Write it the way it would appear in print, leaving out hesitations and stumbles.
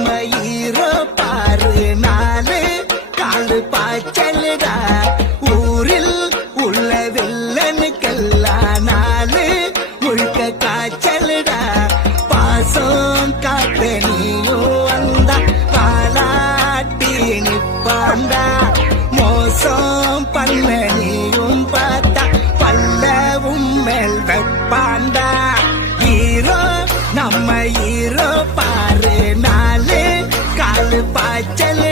ஈரோ பாரு நாலு காலு பாய்ச்சலுடா ஊரில் உள்ள வில்லனுக்கெல்லாம் நாலு முழுக்க காய்ச்சலுடா பாசம் காத்த நீயும் வந்தா பாலாட்டி நிப்பாண்டா மோசம் பண்ண நீயும் பார்த்தா பல்லவும் மேல் வெப்பாண்டா ஈரோ நம்ம ஈரோ பாரு நாலு காலு பாய்ச்சல்